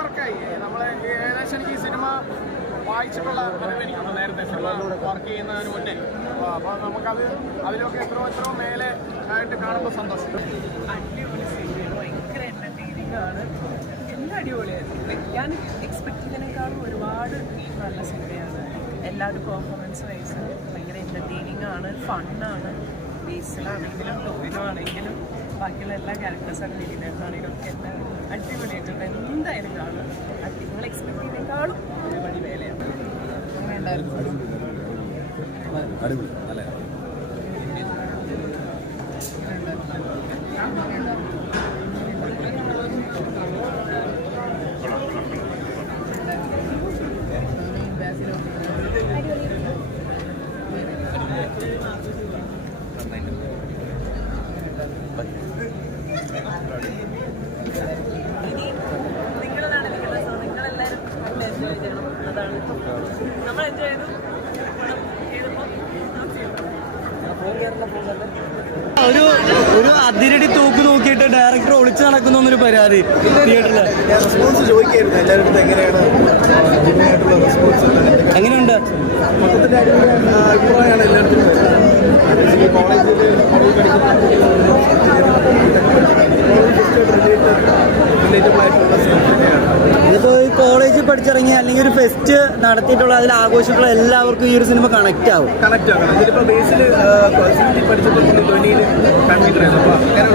വർക്കായി. നമ്മൾ ഏകദേശം എനിക്ക് ഈ സിനിമ വായിച്ചിട്ടുള്ള എനിക്കുണ്ട് നേരത്തെ സിനിമ വർക്ക് ചെയ്യുന്നതിന് മുന്നേ. അപ്പോൾ നമുക്കത് അതിലൊക്കെ എത്രയോ മേലെ ആയിട്ട് കാണുമ്പോൾ സന്തോഷം. അടിപൊളി സിനിമയാണ്, ഭയങ്കര എൻ്റർടൈനിങ് ആണ്, എല്ലാം അടിപൊളിയായിരുന്നു. ഞാൻ എക്സ്പെക്ട് ചെയ്യുന്നതിനേക്കാളും ഒരുപാട് നല്ല സിനിമയാണ്. എല്ലാവരും പെർഫോമൻസ് വൈസ് ഭയങ്കര എൻ്റർടൈനിങ് ആണ്, ഫണ്ണാണ്. ബേസിലാണെങ്കിലും ടോവിനോ ആണെങ്കിലും ബാക്കിയുള്ള എല്ലാ ക്യാരക്ടേഴ്സാണ് വിനീതാണെങ്കിലും ഒക്കെ എല്ലാം അടിപൊളിയായിട്ടുണ്ട്. എന്തായാലും കാണും. നിങ്ങൾ എക്സ്പെക്ട് ചെയ്യുന്നതിനേക്കാളും ഒരുപാട് വേലയാണ്. നിങ്ങളാണ് നിങ്ങളുടെ സോ നിങ്ങളെല്ലാവരും എൻജോയ് ചെയ്യണം. അതാണ് നമ്മൾ എൻജോയ് ചെയ്തു. ഒരു അതിരടി തൂക്ക് നോക്കിയിട്ട് ഡയറക്ടർ ഒളിച്ചു നടക്കുന്ന ഒരു പരാതി തിയേറ്ററിൽ റെസ്പോൺസ് ചോദിക്കായിരുന്നു എല്ലാവരുടെ എങ്ങനെയാണ് റെസ്പോൺസ് എങ്ങനെയുണ്ട്? മൊത്തത്തിൻ്റെ അഭിപ്രായമാണ് എല്ലായിടത്തും കോളേജിൽ റിലേറ്റബിൾ ആയിട്ടുള്ള സിനിമയാണ്. ഇതിപ്പോൾ ഈ കോളേജിൽ പഠിച്ചിറങ്ങി അല്ലെങ്കിൽ ഒരു ഫെസ്റ്റ് നടത്തിയിട്ടുള്ള അതിൽ ആഘോഷമുള്ള എല്ലാവർക്കും ഈ ഒരു സിനിമ കണക്റ്റ് ആവും. ഇതിലിപ്പോൾ ബേസിൽ പഠിച്ചപ്പോൾ ധ്വനിയിൽ കൺവീനറായിരുന്നു. അപ്പോൾ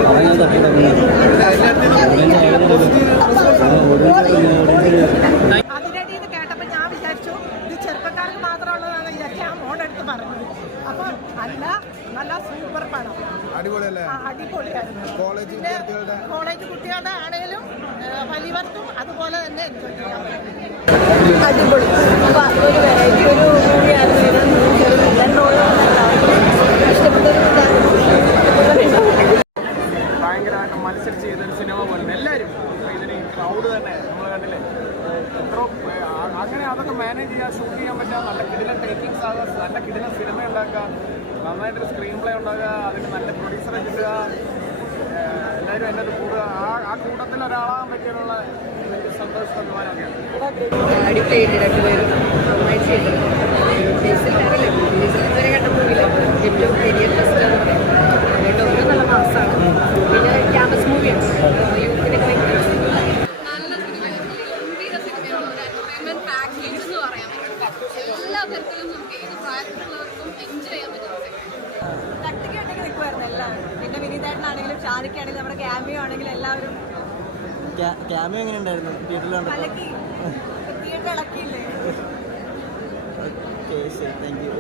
അതിനിടയിൽ കേട്ടപ്പോൾ ഞാൻ വിചാരിച്ചു ഇത് ചെറുപ്പക്കാർക്ക് മാത്രമുള്ളതാണ് വിചാരിച്ചു. ഞാൻ മോടെടുത്ത് പറഞ്ഞു. അപ്പോൾ നല്ല സൂപ്പർ പടം, അടിപൊളിയായിരുന്നു. കോളേജ് കുട്ടികളുടെ ആണെങ്കിലും വലിയവർക്കും അതുപോലെ തന്നെ എൻജോയ് ചെയ്യാൻ പറ്റും. അടിപൊളി, ഒരു വെറൈറ്റി ഒരു മൂവിയായിരുന്നു ഇത്. ഭയങ്കരമായിട്ട് മത്സരിച്ച് ചെയ്തൊരു സിനിമ പോലെ എല്ലാവരും ഇതിന് ക്രൗഡ് തന്നെ നമ്മൾ കണ്ടില്ലേ എത്രയോ അങ്ങനെ അതൊക്കെ മാനേജ് ചെയ്യാൻ ഷൂട്ട് ചെയ്യാൻ പറ്റുക, നല്ല കിടിലൻ ടേക്കിങ്സ് ആകുക, നല്ല കിടിലൻ സിനിമ ഉണ്ടാക്കുക, നന്നായിട്ടൊരു സ്ക്രീൻ പ്ലേ ഉണ്ടാകുക, അതിന് നല്ല പ്രൊഡ്യൂസറെ കിട്ടുക, എല്ലാവരും എൻ്റെ അത് കൂടുക, ആ കൂട്ടത്തിൽ ഒരാളാകാൻ പറ്റിയുള്ള സന്തോഷം അഭിമാനമൊക്കെയാണ്. അടിപൊളിയായിട്ട് രണ്ടുപേരും നന്നായി ചെയ്തു. ഇതുവരെ കണ്ട മൂവിയില്ല ഏറ്റവും വലിയ ഫസ്റ്റാണ് പറയുന്നത്. ഒരു നല്ല മാസമാണ്. പിന്നെ ക്യാമ്പസ് മൂവിയാണ്, യൂത്തിനൊക്കെ ഭയങ്കര എല്ലാ തരത്തിലും നമുക്ക് ഏത് പ്രായത്തിലുള്ളവർക്കും എൻജോയ് ചെയ്യാൻ പറ്റും. തട്ടിക്കെട്ടൊക്കെ നിൽക്കുമായിരുന്നു എല്ലാവരും. പിന്നെ വിനീതായിട്ടാണെങ്കിലും ഷാരിക്കാണെങ്കിലും നമ്മുടെ ക്യാമിയോ ആണെങ്കിലും എല്ലാവരും ക്യാമിയോ എങ്ങനെ ഉണ്ടായിരുന്നു തിയേറ്ററിൽ? തിയേറ്റർ ഇളക്കിയില്ലേ? ഓക്കെ, ശരി, താങ്ക് യു.